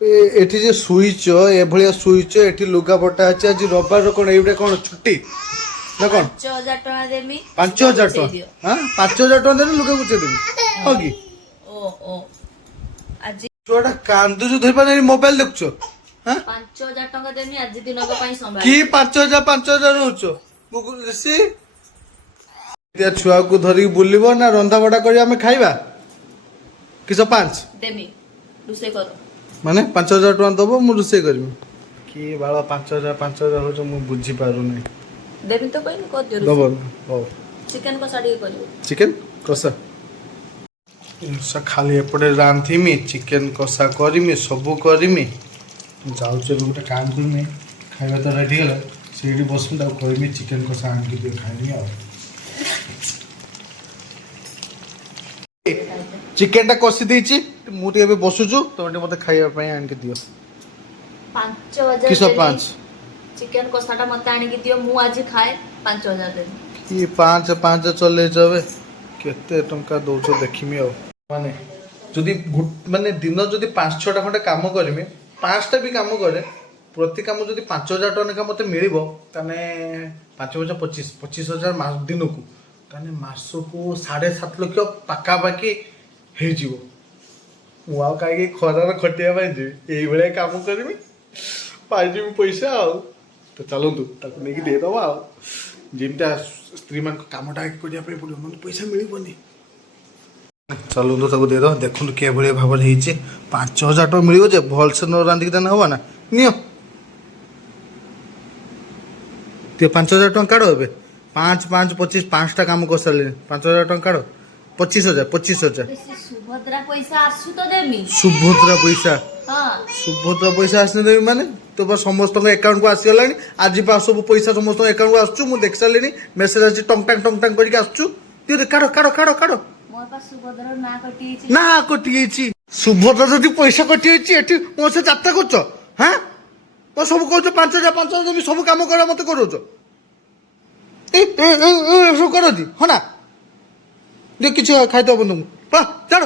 এটি যে শুইছ এভাবে শুইছ এটি লুগাপটা আছে আজ রবিবার কোণ এইটা কোণ ছুটি না কোণ 5000 টাকা দেমি 5000 টাকা হ্যাঁ 5000 টাকা দেলে লুগা গুছে দেবি ହଁ କି ও ও আজি ଛୁଆଟା କାନ୍ଦୁଛୁ ଧରିପାରେ ମୋବାଇଲ ଦେଖୁଛ ହଁ 5000 টাকা দেমি আজি দিনକ ପାଇଁ ସମ୍ଭାଳ କି 5000 ରହୁଛ ଋଷି ଛୁଆକୁ ଧରିକି ବୁଲିବ ନା ରନ୍ଧା ବଢା କରି ଆମେ ଖାଇବା କିସ 5 ଦେମି ରୋଷେଇ କର ମାନେ 5000 ଟଙ୍କା ଦବ ମୁଁ ରୋଷେଇ କରିବି କି ବାଳ 5000 ହଉଛ ମୁଁ ବୁଝିପାରୁନି ଦେମି ତ କହିନି କର ଦିଅ ଦବ ହଉ ଚିକେନ କଷା ଟିକେ କରିବ ଚିକେନ କଷା କଷା ଖାଲି ଏପଟେ ରାନ୍ଧିମି ଚିକେନ କଷା କରିମି ସବୁ କରିମି ଯାଉଛି ଏବେ ଗୋଟେ କାମ କରିମି ଖାଇବା ତ ରେଡ଼ି ହେଲା ସେଇଠି ବସିମି ତାକୁ କହିମି ଚିକେନ କଷା ଆଣିକି ଟିକେ ଖାଇମି ଆଉ ଚିକେନଟା କଷି ଦେଇଛି ମୁଁ ଟିକେ ଏବେ ବସୁଛୁ ତମେ ଟିକେ ମତେ ଖାଇବା ପାଇଁ ଆଣିକି ଦିଅ 5000 କିସ 5 ଚିକେନ କଷାଟା ମତେ ଆଣିକି ଦିଅ ମୁଁ ଆଜି ଖାଏ 5000 ଦେମି କି 5 ଚଲେଇଛ ଏବେ କେତେ ଟଙ୍କା ଦଉଛ ଦେଖିମି ଆଉ ମାନେ ଯଦି ମାନେ ଦିନ ଯଦି 5-6ଟା ଖଣ୍ଡେ କାମ କରିମି 5ଟା ବି କାମ କରେ ପ୍ରତି କାମ ଯଦି 5000 ଟଙ୍କା ଲେଖା ମତେ ମିଳିବ ତାହେଲେ 5 ଦିନକୁ ତାହେଲେ ମାସକୁ 7.5 ଲକ୍ଷ ପାଖାପାଖି ହେଇଯିବ ମୁଁ ଆଉ କାହିଁକି ଖରାରେ ଖଟିବା ପାଇଁ ଯିବି ଏଇଭଳିଆ କାମ କରିବି ପାଇଯିବି ପଇସା ଆଉ ତ ଚାଲନ୍ତୁ ତାକୁ ନେଇକି ଦେଇଦେବା ଆଉ ଯେମିତିଆ ସ୍ତ୍ରୀମାନଙ୍କ କାମଟା କରିବା ପାଇଁ ପଡ଼ିବ ମାନେ ପଇସା ମିଳିବନି ଚାଲନ୍ତୁ ତାକୁ ଦେଇଦେବା ଦେଖନ୍ତୁ କିଭଳିଆ ଭାବରେ ହେଇଛି 5000 ଟଙ୍କା ମିଳିବ ଯେ ଭଲସେ ନ ରାନ୍ଧିକି ଦେନେ ହବ ନା ନିଅ ଟିକେ 5000 ଟଙ୍କା କାଢ଼ ଏବେ 5-5-25 5ଟା କାମ କରିସାରିଲେଣି 5000 ଟଙ୍କା କାଢ଼ 25000 ସୁଭଦ୍ରା ପଇସା ଆସୁ ତ ଦେମି ସୁଭଦ୍ରା ପଇସା ହଁ ସୁଭଦ୍ରା ପଇସା ଆସିନେ ଦେବି ମାନେ ତ ସମସ୍ତଙ୍କ ଆକାଉଣ୍ଟକୁ ଆସିଗଲାଣି ଆଜି ପା ସବୁ ପଇସା ସମସ୍ତଙ୍କ ଆକାଉଣ୍ଟକୁ ଆସୁଛୁ ମୁଁ ଦେଖି ସାରିଲିଣି ମେସେଜ ଆସିଛି ଟଙ୍ଗ ଟାଙ୍ଗ କରିକି ଆସୁଛୁ ଟିକେ କାଢ଼ ମୋ ପା ସୁଭଦ୍ରା ନା କଟିଯାଇଛି ନା କଟିଯାଇଛି ସୁଭଦ୍ରା ଯଦି ପଇସା କଟିଯାଇଛି ଏଠି ମୋ ସେ ଯାତ୍ରା କରୁଛ ହଁ ମୋ ସବୁ କହୁଛ 5000 ଦେବି ସବୁ କାମ କର ମତେ କରୁଛ ସବୁ କରନ୍ତି ହଁ ନା କିଛି ଖାଇଦେବ ବନ୍ଧୁ ଚାଲ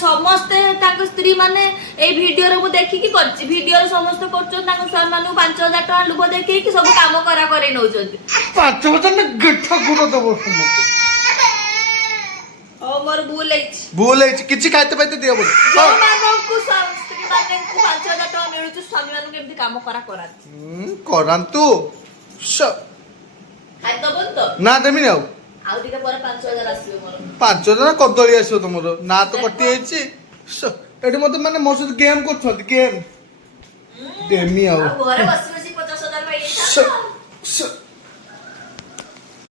ସମସ୍ତେ ତାଙ୍କ ସ୍ତ୍ରୀ ମାନେ ଏଇ ଭିଡିଓରେ ମୁଁ ଦେଖିକି କରିଛି ଭିଡିଓରେ ସମସ୍ତେ କରୁଛନ୍ତି ତାଙ୍କ ସ୍ୱାମୀ ମାନଙ୍କୁ 5000 ଟଙ୍କା ଲୁଭ ଦେଖେଇକି ସବୁ କାମ କରା କରେଇ ନଉଛନ୍ତି 5000 ନା ଗେଠା ଗୁଣ ଦବ ସମସ୍ତେ ଓ ମୋର ଭୁଲ ହେଇଛି କିଛି ଖାଇତେ ପାଇତେ ଦିଅ ବୋଧେ ଯୋଉମାନଙ୍କୁ ସ୍ତ୍ରୀ ମାନଙ୍କୁ 5000 ଟଙ୍କା ମିଳୁଛି ସ୍ୱାମୀ ମାନଙ୍କୁ ଏମିତି କାମ କରା କରାନ୍ତି କରାନ୍ତୁ ଖାଇଦବନି ତ ନା ଦେମିନି ଆଉ ଟିକେ ପରେ 5000 ଆସିବ ମୋର 5000 କଦଳୀ ଆସିବ ତମର ନା ତ କଟି ଯାଇଛି ଏଠି ମତେ ମାନେ ମୋ ସହିତ ଗେମ୍ କରୁଛନ୍ତି ଗେମ୍ ଦେମି ଆଉ ଘରେ ବସି ବସି 50000 ପାଇଯାଇଥାନ୍ତ